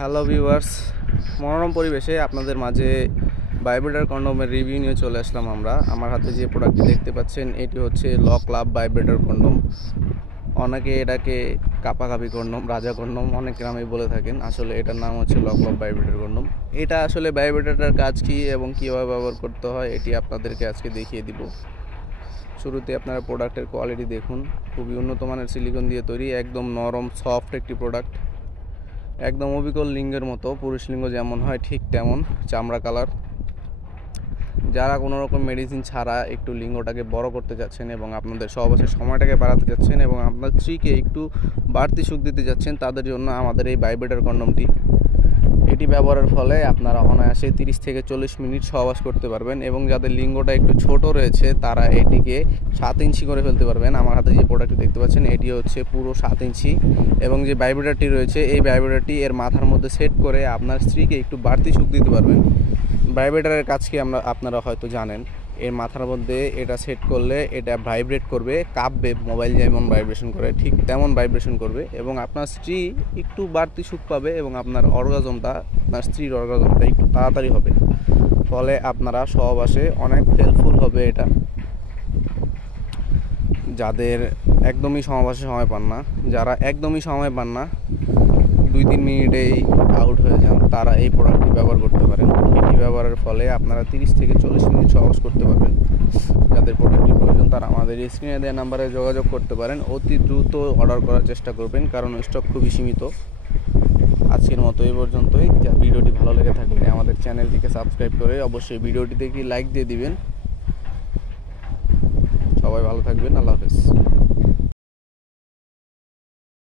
Hello viewers, মনোরম পরিবেশে আপনাদের মাঝে ভাইব্রেটর কন্ডোমের রিভিউ নিয়ে চলে আসলাম আমরা। আমার হাতে যে প্রোডাক্টটি দেখতে পাচ্ছেন এটি হচ্ছে লক লাভ ভাইব্রেটর কন্ডোম। অনেকে এটাকে কাপাকাপি কন্ডোম, রাজা কন্ডোম অনেক নামেই বলে থাকেন। আসলে এটার নাম হচ্ছে লক লাভ ভাইব্রেটর কন্ডোম। এটা আসলে ভাইব্রেটরটার কাজ কী এবং কীভাবে ব্যবহার করতে হয় এটি আপনাদেরকে আজকে দেখিয়ে দিব। শুরুতে আপনারা প্রোডাক্টের কোয়ালিটি দেখুন। খুবই উন্নত মানের সিলিকন দিয়ে তৈরি, একদম নরম সফট একটি প্রোডাক্ট, একদম অবিকল লিঙ্গের মতো। পুরুষ লিঙ্গ যেমন হয় ঠিক তেমন চামড়া কালার। যারা কোনো রকম মেডিসিন ছাড়া একটু লিঙ্গটাকে বড় করতে যাচ্ছেন এবং আপনাদের সহবাসের সময়টাকে বাড়াতে যাচ্ছেন এবং আপনার স্ত্রীকে একটু বাড়তি সুখ দিতে যাচ্ছেন, তাদের জন্য আমাদের এই ভাইব্রেটর কন্ডোমটি। এটি ব্যবহারের ফলে আপনারা অনায়াসে 30 থেকে 40 মিনিট সহবাস করতে পারবেন এবং যাদের লিঙ্গটা একটু ছোট রয়েছে তারা এটিকে 7 ইঞ্চি করে ফেলতে পারবেন। আমার হাতে যে প্রোডাক্টটি দেখতে পাচ্ছেন এটি হচ্ছে পুরো 7 ইঞ্চি এবং যে ভাইব্রেটরটি রয়েছে এই ভাইব্রেটরটি এর মাথার মধ্যে সেট করে আপনার স্ত্রীকে একটু বাড়তি সুখ দিতে পারবেন। ভাইব্রেটরের কাজ কি আপনারা হয়তো জানেন। এর মাথার মধ্যে এটা সেট করলে এটা ভাইব্রেট করবে, কাঁপবে, মোবাইল যেমন ভাইব্রেশন করে ঠিক তেমন ভাইব্রেশন করবে এবং আপনার স্ত্রী একটু বাড়তি সুখ পাবে এবং আপনার স্ত্রীর অর্গাজমটা একটু তাড়াতাড়ি হবে। ফলে আপনারা সহবাসে অনেক হেল্পফুল হবে এটা। যারা একদমই সময় পান না 2-3 মিনিটেই আউট হয়ে যান, তারা এই প্রোডাক্টটি ব্যবহার করতে পারেন। এটি ব্যবহারের ফলে আপনারা 30 থেকে 40 মিনিট সহবাস করতে পারবেন। যাদের প্রোডাক্টটি প্রয়োজন তারা আমাদের স্ক্রিনে দেওয়া নাম্বারে যোগাযোগ করতে পারেন। অতি দ্রুত অর্ডার করার চেষ্টা করবেন, কারণ স্টক খুবই সীমিত। আজকের মতো এই পর্যন্তই। যা ভিডিওটি ভালো লেগে থাকলে আমাদের চ্যানেলটিকে সাবস্ক্রাইব করে অবশ্যই ভিডিওটিতে একটি লাইক দিয়ে দিবেন। সবাই ভালো থাকবেন। আল্লাহ হাফেজ।